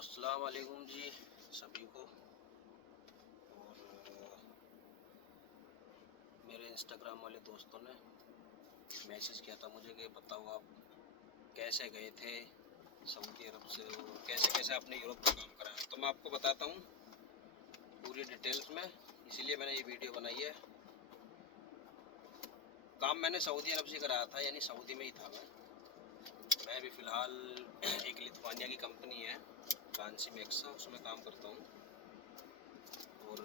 अस्सलाम वालेकुम जी सभी को। और मेरे इंस्टाग्राम वाले दोस्तों ने मैसेज किया था मुझे कि बताओ आप कैसे गए थे सऊदी अरब से और कैसे कैसे आपने यूरोप में काम करा है। तो मैं आपको बताता हूँ पूरी डिटेल्स में, इसीलिए मैंने ये वीडियो बनाई है। काम मैंने सऊदी अरब से कराया था, यानी सऊदी में ही था। मैं अभी फ़िलहाल एक लिथुआनिया की कंपनी है ट्रांसिमेक्सा, उसमें काम करता हूँ। और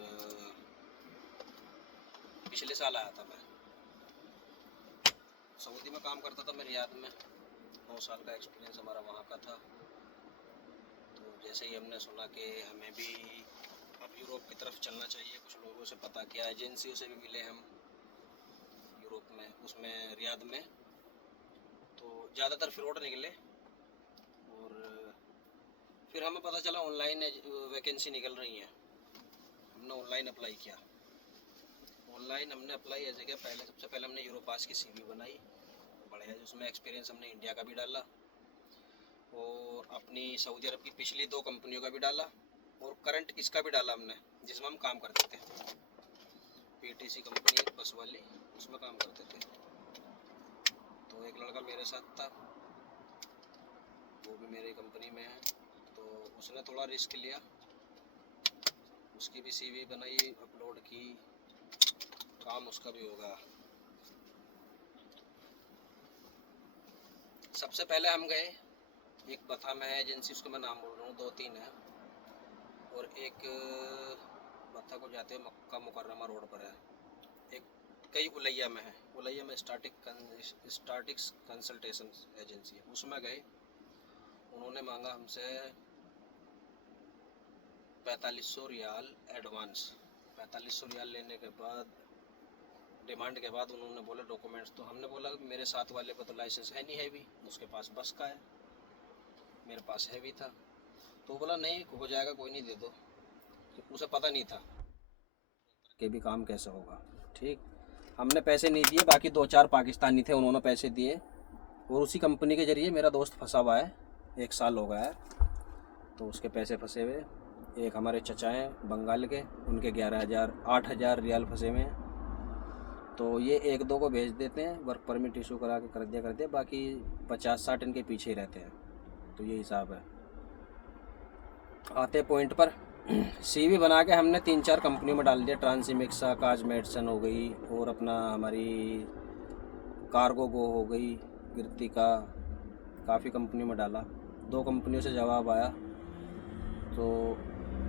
पिछले साल आया था मैं, सऊदी में काम करता था मैं रियाद में। 9 साल का एक्सपीरियंस हमारा वहाँ का था। तो जैसे ही हमने सुना कि हमें भी अब यूरोप की तरफ चलना चाहिए, कुछ लोगों से पता किया, एजेंसियों से भी मिले हम यूरोप में, उसमें रियाद में। तो ज़्यादातर फ्रॉड निकले और फिर हमें पता चला ऑनलाइन वैकेंसी निकल रही हैं। हमने ऑनलाइन अप्लाई किया। ऑनलाइन हमने अप्लाई ऐसे किया, सबसे पहले हमने यूरोपास की सीवी बनाई बढ़िया, जिसमें एक्सपीरियंस हमने इंडिया का भी डाला और अपनी सऊदी अरब की पिछली 2 कंपनियों का भी डाला और करंट इसका भी डाला हमने, जिसमें हम काम करते थे। पीटीसी कंपनी एक बस वाली, उसमें काम करते थे। तो एक लड़का मेरे साथ था, वो भी मेरी कंपनी में है। तो उसने थोड़ा रिस्क लिया, उसकी भी सीवी बनाई, अपलोड की, काम उसका भी होगा। सबसे पहले हम गए, एक बथा में है एजेंसी, उसका मैं नाम बोल रहा हूँ, 2-3 है। और एक बथा को जाते मक्का मुकर्रमा रोड पर है। एक कई उलैया में है, उलैया में स्टार्टिक्स कंसल्टेशन एजेंसी है, उसमें गए। उन्होंने मांगा हमसे 4500 रियाल एडवांस। 4500 रियाल लेने के बाद, डिमांड के बाद, उन्होंने बोला डॉक्यूमेंट्स। तो हमने बोला मेरे साथ वाले को तो लाइसेंस है नहीं हैवी, उसके पास बस का है, मेरे पास हैवी था। तो बोला नहीं हो जाएगा, कोई नहीं, दे दो। तो उसे पता नहीं था कि भी काम कैसे होगा। ठीक, हमने पैसे नहीं दिए, बाकी 2-4 पाकिस्तानी थे, उन्होंने पैसे दिए। और उसी कंपनी के ज़रिए मेरा दोस्त फंसा हुआ है, 1 साल हो गया है, तो उसके पैसे फंसे हुए। एक हमारे चचा हैं बंगाल के, उनके 8,000 रियाल फंसे हुए हैं। तो ये 1-2 को भेज देते हैं, वर्क परमिट इशू करा के कर दिया, बाकी 50-60 इनके पीछे ही रहते हैं। तो ये हिसाब है। आते पॉइंट पर सीवी बना के हमने 3-4 कंपनियों में डाल दिया। ट्रांसिमेक्सा, काज मेडिसन हो गई, और अपना हमारी कार्गो गो हो गई, कीर्तिका, काफ़ी कंपनियों में डाला। 2 कंपनियों से जवाब आया। तो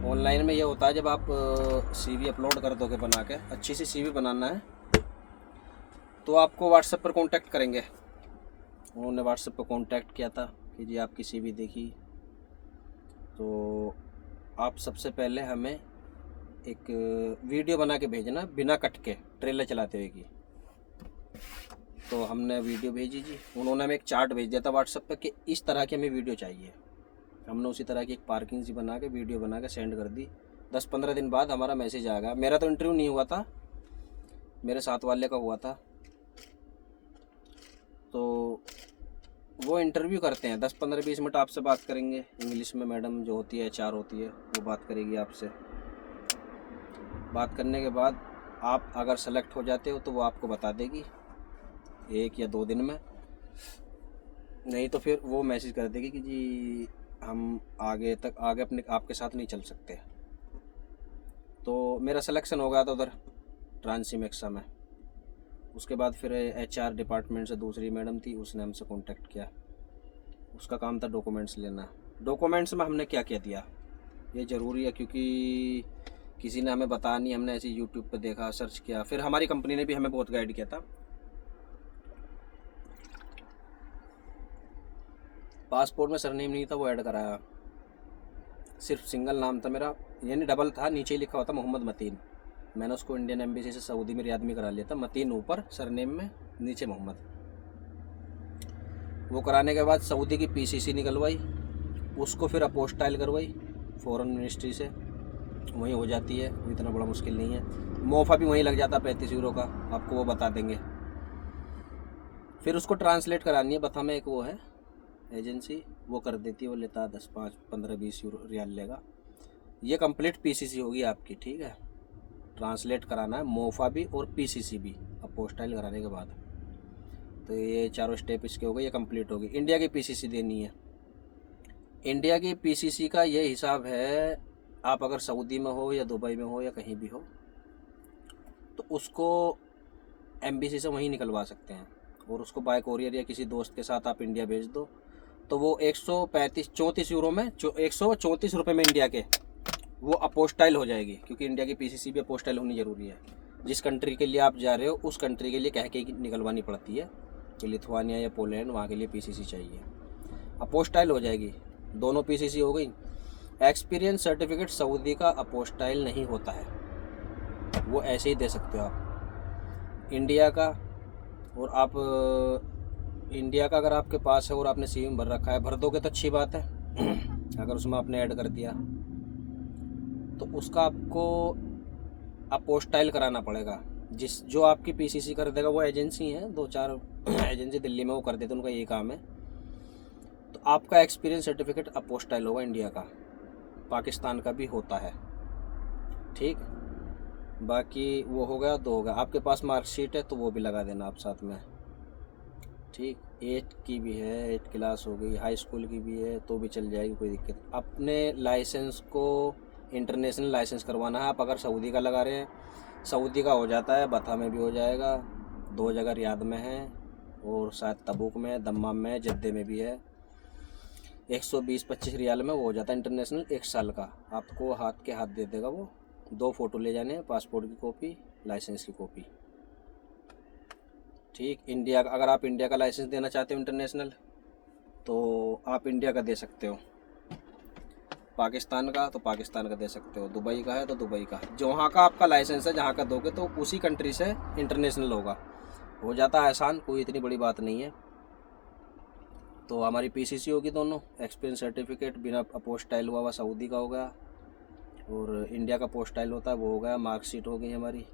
ऑनलाइन में ये होता है, जब आप सीवी अपलोड कर दोगे बना के, अच्छी सी सीवी बनाना है, तो आपको व्हाट्सएप पर कांटेक्ट करेंगे। उन्होंने व्हाट्सएप पर कांटेक्ट किया था कि जी आपकी सीवी देखी। तो आप सबसे पहले हमें एक वीडियो बना के भेजना, बिना कट के, ट्रेलर चलाते हुए की। तो हमने वीडियो भेजी जी। उन्होंने हमें एक चार्ट भेज दिया था व्हाट्सएप पे कि इस तरह की हमें वीडियो चाहिए। हमने उसी तरह की एक पार्किंग सी बना के वीडियो बना के सेंड कर दी। 10-15 दिन बाद हमारा मैसेज आ गया। मेरा तो इंटरव्यू नहीं हुआ था, मेरे साथ वाले का हुआ था। तो वो इंटरव्यू करते हैं, 10-15-20 मिनट आपसे बात करेंगे इंग्लिश में। मैडम जो होती है, HR होती है, वो बात करेगी आपसे। बात करने के बाद आप अगर सेलेक्ट हो जाते हो तो वो आपको बता देगी 1 या 2 दिन में। नहीं तो फिर वो मैसेज कर देगी कि जी हम आगे अपने आपके साथ नहीं चल सकते। तो मेरा सिलेक्शन हो गया था उधर ट्रांसिमेक्सा में। उसके बाद फिर HR डिपार्टमेंट से दूसरी मैडम थी, उसने हमसे कांटेक्ट किया। उसका काम था डॉक्यूमेंट्स लेना। डॉक्यूमेंट्स में हमने क्या क्या दिया, ये ज़रूरी है, क्योंकि किसी ने हमें बताया नहीं, हमने ऐसे यूट्यूब पे देखा, सर्च किया। फिर हमारी कंपनी ने भी हमें बहुत गाइड किया था। पासपोर्ट में सरनेम नहीं था, वो ऐड कराया। सिर्फ सिंगल नाम था मेरा, यानी डबल था, नीचे ही लिखा हुआ था मोहम्मद मतीन। मैंने उसको इंडियन एम्बेसी से सऊदी में रियाद में करा लिया था, मतीन ऊपर सरनेम में, नीचे मोहम्मद। वो कराने के बाद सऊदी की PCC निकलवाई, उसको फिर अपोस्टाइल करवाई फॉरेन मिनिस्ट्री से, वहीं हो जाती है, वो इतना बड़ा मुश्किल नहीं है। मोफा भी वहीं लग जाता 35 यूरो का, आपको वो बता देंगे। फिर उसको ट्रांसलेट करानी है। बता में एक वो है एजेंसी, वो कर देती है, वो लेता है 10, 5, 15, 20 यूरो रियाल लेगा। ये कंप्लीट पीसीसी होगी आपकी, ठीक है। ट्रांसलेट कराना है मोफा भी और पीसीसी भी अपोस्टाइल कराने के बाद। तो ये चारों स्टेप इसके हो गए, ये कंप्लीट होगी। इंडिया की पीसीसी देनी है। इंडिया की पीसीसी का ये हिसाब है, आप अगर सऊदी में हो या दुबई में हो या कहीं भी हो तो उसको एम्बेसी से वहीं निकलवा सकते हैं, और उसको बाय कोरियर या किसी दोस्त के साथ आप इंडिया भेज दो तो वो 134 यूरो में 134 रुपये में इंडिया के वो अपोस्टाइल हो जाएगी, क्योंकि इंडिया की पीसीसी भी अपोस्टाइल होनी ज़रूरी है। जिस कंट्री के लिए आप जा रहे हो उस कंट्री के लिए कह के निकलवानी पड़ती है कि लिथुआनिया या पोलैंड, वहाँ के लिए पीसीसी चाहिए, अपोस्टाइल हो जाएगी। दोनों पीसीसी हो गई। एक्सपीरियंस सर्टिफिकेट सऊदी का अपोस्टाइल नहीं होता है, वो ऐसे ही दे सकते हो आप। इंडिया का, और आप इंडिया का अगर आपके पास है और आपने सीवी में भर रखा है, भर दोगे तो अच्छी बात है। अगर उसमें आपने ऐड कर दिया तो उसका आपको अपोस्टाइल कराना पड़ेगा। जो आपकी पीसीसी कर देगा, वो एजेंसी है 2-4 एजेंसी दिल्ली में, वो कर देते, उनका ये काम है। तो आपका एक्सपीरियंस सर्टिफिकेट अपोस्टाइल होगा इंडिया का, पाकिस्तान का भी होता है, ठीक। बाकी वो हो गया, 2 हो गया। आपके पास मार्कशीट है तो वो भी लगा देना आप साथ में, ठीक। 8 की भी है, 8 क्लास हो गई, हाई स्कूल की भी है तो भी चल जाएगी, कोई दिक्कत। अपने लाइसेंस को इंटरनेशनल लाइसेंस करवाना है। आप अगर सऊदी का लगा रहे हैं, सऊदी का हो जाता है, बथा में भी हो जाएगा, 2 जगह रियाद में है और शायद तबूक में, दम्माम में, जद्दे में भी है। 120-25 रियाल में वो हो जाता है इंटरनेशनल, 1 साल का। आपको हाथ के हाथ दे देगा वो। 2 फ़ोटो ले जाने, पासपोर्ट की कॉपी, लाइसेंस की कॉपी, ठीक। इंडिया का, अगर आप इंडिया का लाइसेंस देना चाहते हो इंटरनेशनल तो आप इंडिया का दे सकते हो, पाकिस्तान का तो पाकिस्तान का दे सकते हो, दुबई का है तो दुबई का, जहाँ का आपका लाइसेंस है, जहाँ का दोगे तो उसी कंट्री से इंटरनेशनल होगा। हो जाता है आसान, कोई इतनी बड़ी बात नहीं है। तो हमारी पीसीसी होगी दोनों, एक्सपीरियंस सर्टिफिकेट बिना अपोस्टाइल हुआ सऊदी का हो गया, और इंडिया का पोस्टाइल होता है वो हो गया, मार्कशीट हो गई हमारी।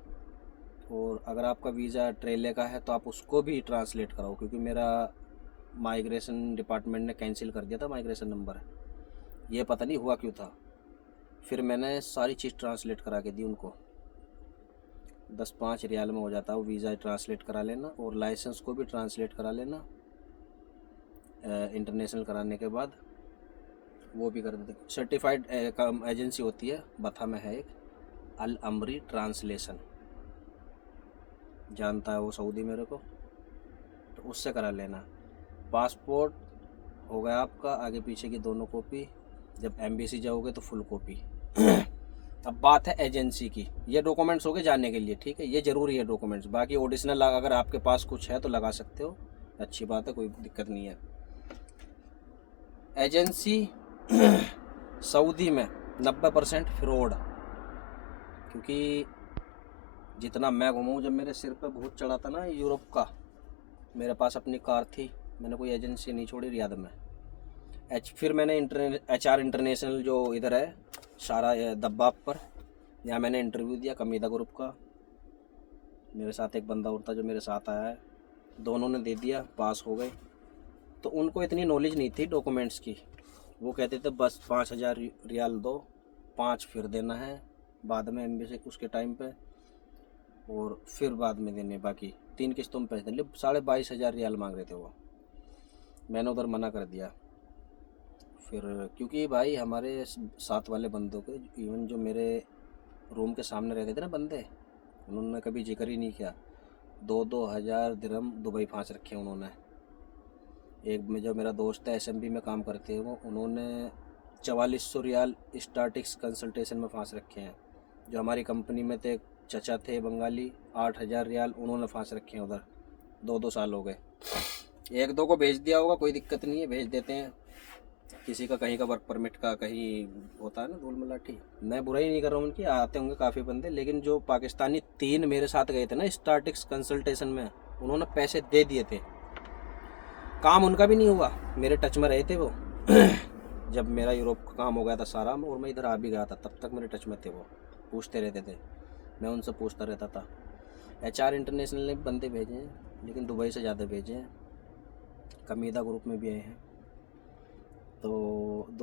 और अगर आपका वीज़ा ट्रेले का है तो आप उसको भी ट्रांसलेट कराओ, क्योंकि मेरा माइग्रेशन डिपार्टमेंट ने कैंसिल कर दिया था माइग्रेशन नंबर, ये पता नहीं हुआ क्यों था। फिर मैंने सारी चीज़ ट्रांसलेट करा के दी उनको। 10-5 रियाल में हो जाता है वो, वीज़ा ट्रांसलेट करा लेना और लाइसेंस को भी ट्रांसलेट करा लेना इंटरनेशनल कराने के बाद, वो भी कर देते। सर्टिफाइड एजेंसी होती है, बथा में है एक, अल अमरी ट्रांसलेशन, जानता है वो सऊदी मेरे को, तो उससे करा लेना। पासपोर्ट हो गया आपका, आगे पीछे की दोनों कॉपी, जब एम्बेसी जाओगे तो फुल कॉपी। अब बात है एजेंसी की, ये डॉक्यूमेंट्स हो गए जाने के लिए, ठीक है, ये ज़रूरी है डॉक्यूमेंट्स। बाकी ओरिजिनल अगर आपके पास कुछ है तो लगा सकते हो, अच्छी बात है, कोई दिक्कत नहीं है। एजेंसी सऊदी में 90% फ्रॉड, क्योंकि जितना मैं घूमा हूँ, जब मेरे सिर पे भूत चढ़ा था ना यूरोप का, मेरे पास अपनी कार थी, मैंने कोई एजेंसी नहीं छोड़ी रियाद में। फिर मैंने HR इंटरनेशनल जो इधर है सारा दब्बाब पर, यहाँ मैंने इंटरव्यू दिया, कमीदा ग्रुप का। मेरे साथ एक बंदा और था जो मेरे साथ आया है, दोनों ने दे दिया, पास हो गए। तो उनको इतनी नॉलेज नहीं थी डॉक्यूमेंट्स की, वो कहते थे बस 5,000 रियाल दो, 5 फिर देना है बाद में एम्बेसी उसके टाइम पे, और फिर बाद में देने बाकी 3 किस्तों में पैसे देने। 22,500 रियाल मांग रहे थे वो, मैंने उधर मना कर दिया। फिर क्योंकि भाई हमारे साथ वाले बंदों के, इवन जो मेरे रूम के सामने रहते थे ना बंदे, उन्होंने कभी जिक्र ही नहीं किया। 2-2 हज़ार दिरहम दुबई फांस रखे उन्होंने। एक में जो मेरा दोस्त है SMB में काम करते हैं वो, उन्होंने 4400 रियाल स्टार्टिक्स कंसल्टेशन में फांस रखे हैं। जो हमारी कंपनी में थे चचा थे बंगाली, 8,000 रियाल उन्होंने फांस रखे हैं उधर, 2-2 साल हो गए। 1-2 को भेज दिया होगा, कोई दिक्कत नहीं है, भेज देते हैं। किसी का कहीं का वर्क परमिट का कहीं होता है ना धूल मलाठी, मैं बुराई नहीं कर रहा हूँ उनकी, आते होंगे काफ़ी बंदे, लेकिन जो पाकिस्तानी 3 मेरे साथ गए थे ना स्टार्टिक्स कंसल्टेशन में, उन्होंने पैसे दे दिए थे, काम उनका भी नहीं हुआ, मेरे टच में रहे थे वो। जब मेरा यूरोप का काम हो गया था सारा, और मैं इधर आ भी गया था, तब तक मेरे टच में थे वो, पूछते रहते थे, मैं उनसे पूछता रहता था। HR इंटरनेशनल ने बंदे भेजे हैं, लेकिन दुबई से ज़्यादा भेजे हैं, कमीदा ग्रुप में भी आए हैं।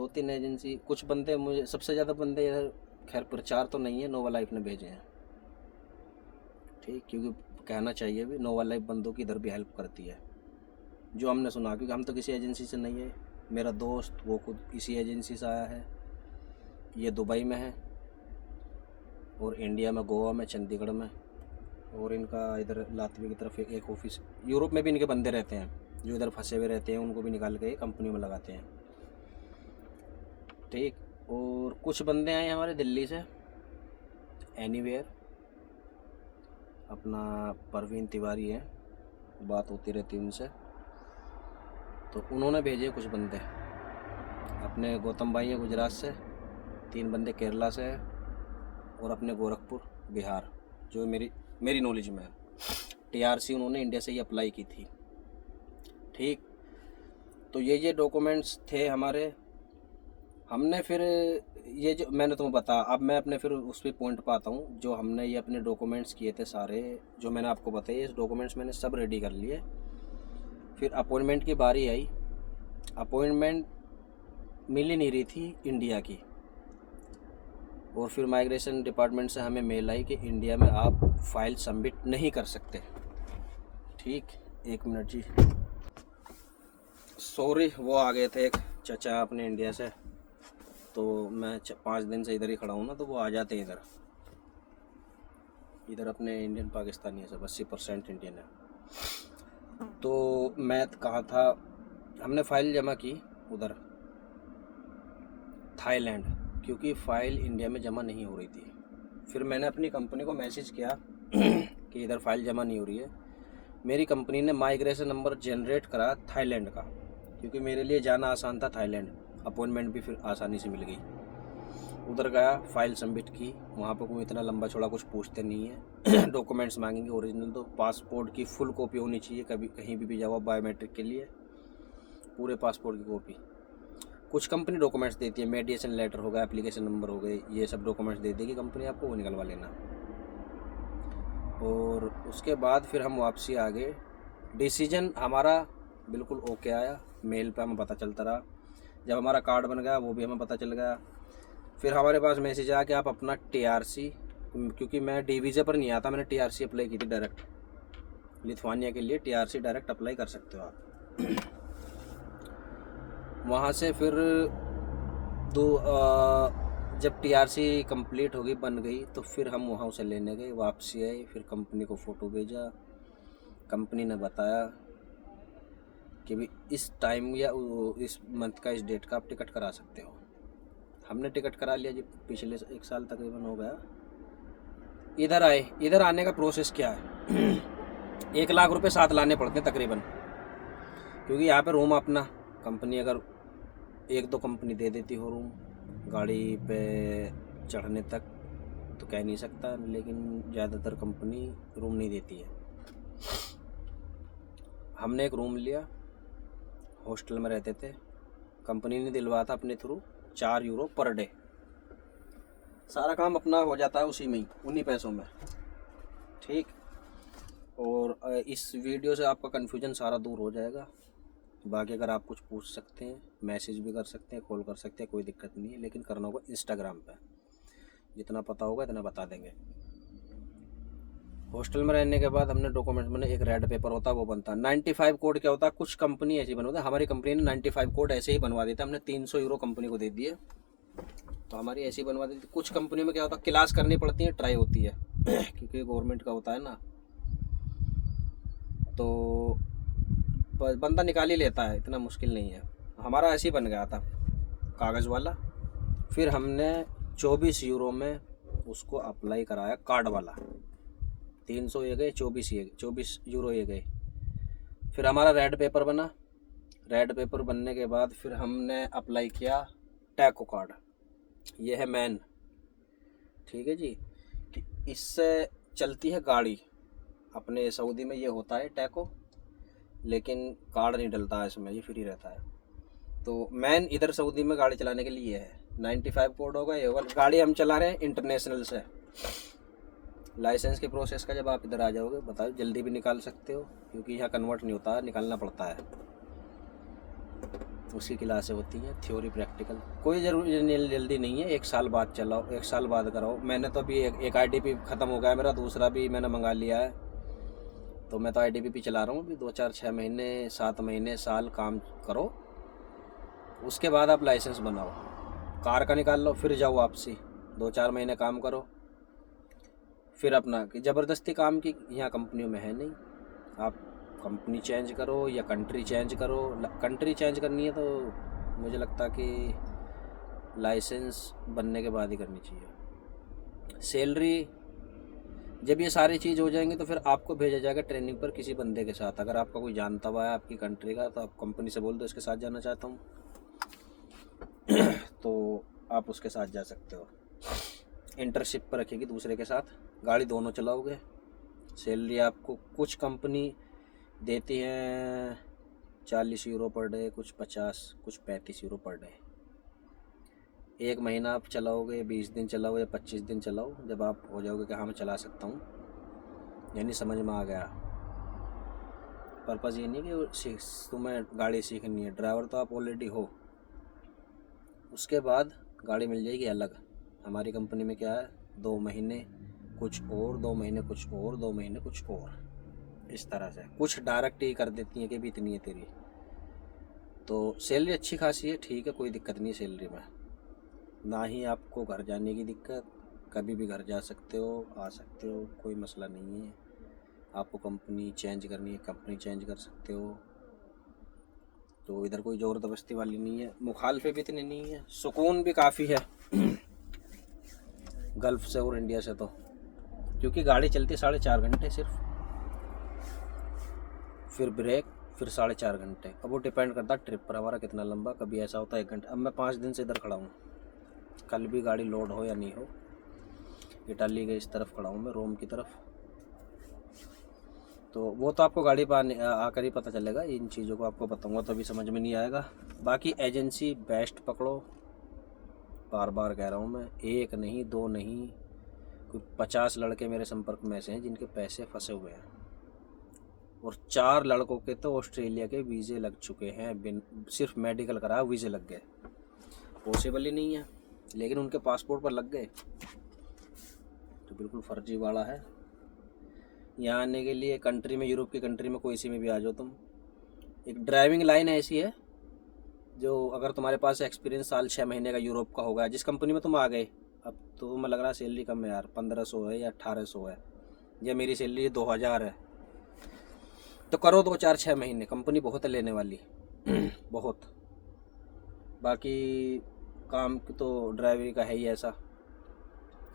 2-3 एजेंसी, कुछ बंदे मुझे, सबसे ज़्यादा बंदे इधर खैर प्रचार तो नहीं है, नोवा लाइफ ने भेजे हैं। ठीक, क्योंकि कहना चाहिए भी, नोवा लाइफ बंदों की इधर भी हेल्प करती है, जो हमने सुना, क्योंकि हम तो किसी एजेंसी से नहीं है। मेरा दोस्त वो खुद इसी एजेंसी से आया है, ये दुबई में है, और इंडिया में गोवा में, चंडीगढ़ में, और इनका इधर लातवी की तरफ एक ऑफिस, यूरोप में भी इनके बंदे रहते हैं जो इधर फंसे हुए रहते हैं, उनको भी निकाल के कंपनी में लगाते हैं। ठीक, और कुछ बंदे आए हमारे दिल्ली से, एनीवेयर, अपना परवीन तिवारी है, बात होती रहती है उनसे, तो उन्होंने भेजे कुछ बंदे। अपने गौतम भाई हैं गुजरात से, 3 बंदे केरला से है, और अपने गोरखपुर बिहार, जो मेरी नॉलेज में है। टीआरसी उन्होंने इंडिया से ही अप्लाई की थी। ठीक, तो ये डॉक्यूमेंट्स थे हमारे। हमने फिर ये जो मैंने तुम्हें बताया, अब मैं अपने फिर उस पर पॉइंट पर आता हूँ। जो हमने ये अपने डॉक्यूमेंट्स किए थे सारे, जो मैंने आपको बताए, इस डॉक्यूमेंट्स मैंने सब रेडी कर लिए। फिर अपॉइंटमेंट की बारी आई, अपॉइंटमेंट मिल ही नहीं रही थी इंडिया की, और फिर माइग्रेशन डिपार्टमेंट से हमें मेल आई कि इंडिया में आप फाइल सबमिट नहीं कर सकते। ठीक, 1 मिनट जी, सॉरी, वो आ गए थे एक चाचा अपने इंडिया से, तो मैं 5 दिन से इधर ही खड़ा हूँ ना, तो वो आ जाते हैं इधर अपने इंडियन पाकिस्तानी है सब, 80% इंडियन है। तो मैं कहा था, हमने फ़ाइल जमा की उधर थाईलैंड, क्योंकि फ़ाइल इंडिया में जमा नहीं हो रही थी। फिर मैंने अपनी कंपनी को मैसेज किया कि इधर फ़ाइल जमा नहीं हो रही है। मेरी कंपनी ने माइग्रेशन नंबर जनरेट करा थाईलैंड का, क्योंकि मेरे लिए जाना आसान था थाईलैंड, अपॉइंटमेंट भी फिर आसानी से मिल गई। उधर गया, फ़ाइल सबमिट की, वहाँ पर कोई इतना लंबा चौड़ा कुछ पूछते नहीं है। डॉक्यूमेंट्स मांगेंगे ओरिजिनल, तो पासपोर्ट की फुल कॉपी होनी चाहिए, कभी कहीं भी जाओ बायोमेट्रिक के लिए, पूरे पासपोर्ट की कॉपी। कुछ कंपनी डॉक्यूमेंट्स देती है, मेडिएशन लेटर हो गया, एप्लीकेशन नंबर हो गए, ये सब डॉक्यूमेंट्स दे देगी कंपनी आपको, वो निकलवा लेना। और उसके बाद फिर हम वापसी आ गए। डिसीजन हमारा बिल्कुल ओके आया, मेल पे हमें पता चलता रहा। जब हमारा कार्ड बन गया वो भी हमें पता चल गया। फिर हमारे पास मैसेज आया कि आप अपना टीआरसी, क्योंकि मैं डी वीज़ा पर नहीं आता, मैंने टीआरसी अप्लाई की थी डायरेक्ट, लिथुआनिया के लिए टीआरसी डायरेक्ट अप्लाई कर सकते हो आप। वहाँ से फिर जब टीआरसी कंप्लीट हो गई, बन गई, तो फिर हम वहाँ उसे लेने गए, वापसी आए, फिर कंपनी को फ़ोटो भेजा। कंपनी ने बताया कि भी इस टाइम या इस मंथ का, इस डेट का आप टिकट करा सकते हो। हमने टिकट करा लिया जी, पिछले 1 साल तकरीबन हो गया। इधर आए, इधर आने का प्रोसेस क्या है? 1 लाख रुपए साथ लाने पड़ते हैं तकरीबन, क्योंकि यहाँ पे रूम अपना, कंपनी अगर 1-2 कंपनी दे देती हो रूम गाड़ी पे चढ़ने तक, तो कह नहीं सकता, लेकिन ज़्यादातर कंपनी रूम नहीं देती है। हमने एक रूम लिया, हॉस्टल में रहते थे, कंपनी ने दिलवाया था अपने थ्रू, 4 यूरो पर डे। सारा काम अपना हो जाता है उसी में ही, उन्हीं पैसों में। ठीक, और इस वीडियो से आपका कन्फ्यूजन सारा दूर हो जाएगा। बाकी अगर आप कुछ पूछ सकते हैं, मैसेज भी कर सकते हैं, कॉल कर सकते हैं, कोई दिक्कत नहीं है, लेकिन करना होगा इंस्टाग्राम पे। जितना पता होगा इतना बता देंगे। हॉस्टल में रहने के बाद हमने डॉक्यूमेंट्स में एक रेड पेपर होता है वो बनता है। 95 कोड क्या होता है, कुछ कंपनी ऐसी बनवाती है, हमारी कंपनी ने 95 कोड ऐसे ही बनवा देता है। हमने 300 यूरो कंपनी को दे दिए, तो हमारी ऐसी बनवा देती। कुछ कंपनी में क्या होता है, क्लास करनी पड़ती है, ट्राई होती है, क्योंकि गवर्नमेंट का होता है ना, तो बंदा निकाल ही लेता है, इतना मुश्किल नहीं है। हमारा ऐसे ही बन गया था कागज़ वाला। फिर हमने 24 यूरो में उसको अप्लाई कराया, कार्ड वाला। 300 ये गए, 24 यूरो ये गए। फिर हमारा रेड पेपर बना। रेड पेपर बनने के बाद फिर हमने अप्लाई किया टैको कार्ड, ये है मैन। ठीक है जी, कि इससे चलती है गाड़ी। अपने सऊदी में ये होता है टैको, लेकिन कार्ड नहीं डलता है इसमें, ये फ्री रहता है। तो मैन इधर सऊदी में गाड़ी चलाने के लिए है। 95 कोड होगा ये वाला। गाड़ी हम चला रहे हैं इंटरनेशनल से। लाइसेंस के प्रोसेस का जब आप इधर आ जाओगे, बताओ, जल्दी भी निकाल सकते हो, क्योंकि यहाँ कन्वर्ट नहीं होता है, निकालना पड़ता है। उसकी क्लासें होती हैं, थ्योरी प्रैक्टिकल। कोई जल्दी नहीं है, 1 साल बाद चलाओ, 1 साल बाद कराओ। मैंने तो अभी एक IDP ख़त्म हो गया है मेरा, दूसरा भी मैंने मंगा लिया है, तो मैं तो IDP चला रहा हूँ अभी। 2 4 6 महीने 7 महीने साल काम करो, उसके बाद आप लाइसेंस बनाओ। कार का निकाल लो, फिर जाओ वापसी, 2 4 महीने काम करो, फिर अपना। कि ज़बरदस्ती काम की यहाँ कंपनियों में है नहीं। आप कंपनी चेंज करो या कंट्री चेंज करो। कंट्री चेंज करनी है तो मुझे लगता है कि लाइसेंस बनने के बाद ही करनी चाहिए। सैलरी, जब ये सारी चीज़ हो जाएंगी तो फिर आपको भेजा जाएगा ट्रेनिंग पर किसी बंदे के साथ। अगर आपका कोई जानता हुआ है आपकी कंट्री का, तो आप कंपनी से बोल दो इसके साथ जाना चाहता हूँ तो आप उसके साथ जा सकते हो। इंटर्नशिप पर रखेगी दूसरे के साथ, गाड़ी दोनों चलाओगे। सैलरी आपको कुछ कंपनी देती हैं 40 यूरो पर डे, कुछ 50, कुछ 35 यूरो पर डे। 1 महीना आप चलाओगे, 20 दिन चलाओ या 25 दिन चलाओ, जब आप हो जाओगे कि हाँ मैं चला सकता हूँ, यानी समझ में आ गया। पर्पज़ ये नहीं कि तुम्हें गाड़ी सीखनी है, ड्राइवर तो आप ऑलरेडी हो। उसके बाद गाड़ी मिल जाएगी अलग। हमारी कंपनी में क्या है, 2 महीने कुछ और, 2 महीने कुछ और, 2 महीने कुछ और, इस तरह से। कुछ डायरेक्ट ही कर देती हैं कि भी इतनी है तेरी। तो सैलरी अच्छी खासी है, ठीक है, कोई दिक्कत नहीं है सैलरी में। ना ही आपको घर जाने की दिक्कत, कभी भी घर जा सकते हो, आ सकते हो, कोई मसला नहीं है। आपको कंपनी चेंज करनी है, कंपनी चेंज कर सकते हो। तो इधर कोई ज़ोर ज़बरदस्ती वाली नहीं है, मुखालफे भी इतनी नहीं है, सुकून भी काफ़ी है गल्फ़ से और इंडिया से। तो क्योंकि गाड़ी चलती है 4.5 घंटे सिर्फ, फिर ब्रेक, फिर 4.5 घंटे। अब वो डिपेंड करता है ट्रिप पर हमारा कितना लंबा। कभी ऐसा होता है 1 घंटा। अब मैं 5 दिन से इधर खड़ा हूँ, कल भी गाड़ी लोड हो या नहीं हो, इटाली के इस तरफ खड़ा हूँ मैं, रोम की तरफ। तो वो तो आपको गाड़ी पर आकर ही पता चलेगा। इन चीज़ों को आपको बताऊँगा तो अभी समझ में नहीं आएगा। बाकी एजेंसी बेस्ट पकड़ो, बार बार कह रहा हूँ मैं, 1 नहीं 2 नहीं, कोई 50 लड़के मेरे संपर्क में ऐसे हैं जिनके पैसे फंसे हुए हैं, और 4 लड़कों के तो ऑस्ट्रेलिया के वीज़े लग चुके हैं। सिर्फ मेडिकल करा वीज़े लग गए। पॉसिबल ही नहीं है, लेकिन उनके पासपोर्ट पर लग गए, तो बिल्कुल फर्जीवाड़ा है। यहाँ आने के लिए कंट्री में, यूरोप की कंट्री में कोई सी में भी आ जाओ तुम, एक ड्राइविंग लाइन ऐसी है जो, अगर तुम्हारे पास एक्सपीरियंस साल 6 महीने का यूरोप का होगा, जिस कंपनी में तुम आ गए, अब तो तुम्हें लग रहा है सैलरी कम है यार, 1500 है या 1800 है, या मेरी सैलरी 2000 है, तो करो 2 4 6 महीने, कंपनी बहुत है लेने वाली बहुत। बाकी काम तो ड्राइवरी का है ही ऐसा,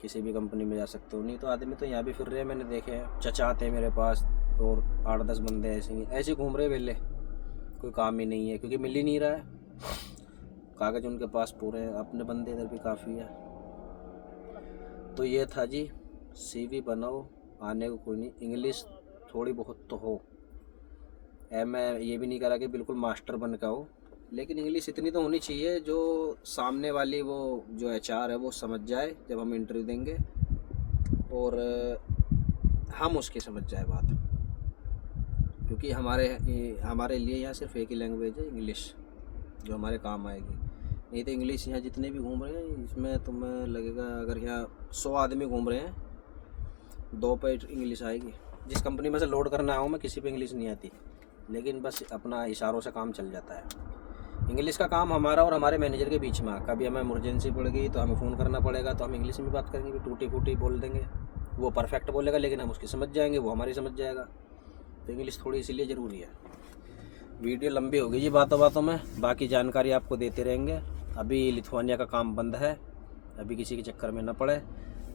किसी भी कंपनी में जा सकते हो। नहीं तो आदमी तो यहाँ भी फिर रहे हैं, मैंने देखे हैं, चचा आते हैं मेरे पास, और 8-10 बंदे ऐसे घूम रहे वेले, कोई काम ही नहीं है क्योंकि मिल ही नहीं रहा है, कागज़ उनके पास पूरे हैं। अपने बंदे इधर भी काफ़ी है। तो ये था जी, CV बनाओ, आने को कोई नहीं, इंग्लिश थोड़ी बहुत तो हो। मैं ये भी नहीं करा कि बिल्कुल मास्टर बन के आओ, लेकिन इंग्लिश इतनी तो होनी चाहिए जो सामने वाली वो जो HR है वो समझ जाए जब हम इंटरव्यू देंगे, और हम उसकी समझ जाए बात। क्योंकि हमारे लिए यहाँ सिर्फ एक ही लैंग्वेज है, इंग्लिश, जो हमारे काम आएगी। नहीं तो इंग्लिश यहाँ जितने भी घूम रहे हैं, इसमें तुम्हें लगेगा अगर यहाँ 100 आदमी घूम रहे हैं, 2 पे इंग्लिश आएगी। जिस कंपनी में से लोड करना आऊँ मैं, किसी पे इंग्लिश नहीं आती, लेकिन बस अपना इशारों से काम चल जाता है। इंग्लिश का काम हमारा और हमारे मैनेजर के बीच में। कभी हमें इमरजेंसी पड़ गई तो हमें फ़ोन करना पड़ेगा, तो हम इंग्लिश में बात करेंगे, भी टूटी फूटी बोल देंगे, वो परफेक्ट बोलेगा लेकिन हम उसकी समझ जाएंगे, वो हमारी समझ जाएगा। तो इंग्लिश थोड़ी इसीलिए ज़रूरी है। वीडियो लंबी हो गई जी बातों बातों में, बाकी जानकारी आपको देते रहेंगे। अभी लिथुआनिया का काम बंद है, अभी किसी के चक्कर में न पड़े।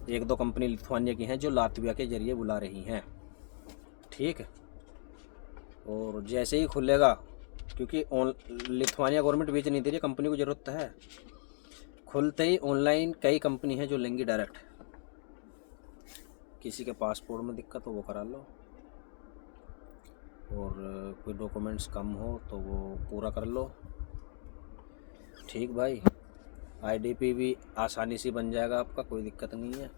1-2 कंपनी लिथुआनिया की हैं जो लातविया के ज़रिए बुला रही हैं, ठीक है। और जैसे ही खुलेगा, क्योंकि लिथुआनिया गवर्नमेंट वीज़ा नहीं दे रही, कंपनी को ज़रूरत है, खुलते ही ऑनलाइन कई कंपनी है जो लेंगी डायरेक्ट। किसी के पासपोर्ट में दिक्कत हो वो करा लो, और कोई डॉक्यूमेंट्स कम हो तो वो पूरा कर लो, ठीक भाई। IDP भी आसानी से बन जाएगा आपका, कोई दिक्कत नहीं है,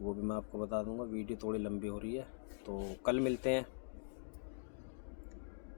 वो भी मैं आपको बता दूंगा। वीडियो थोड़ी लंबी हो रही है, तो कल मिलते हैं।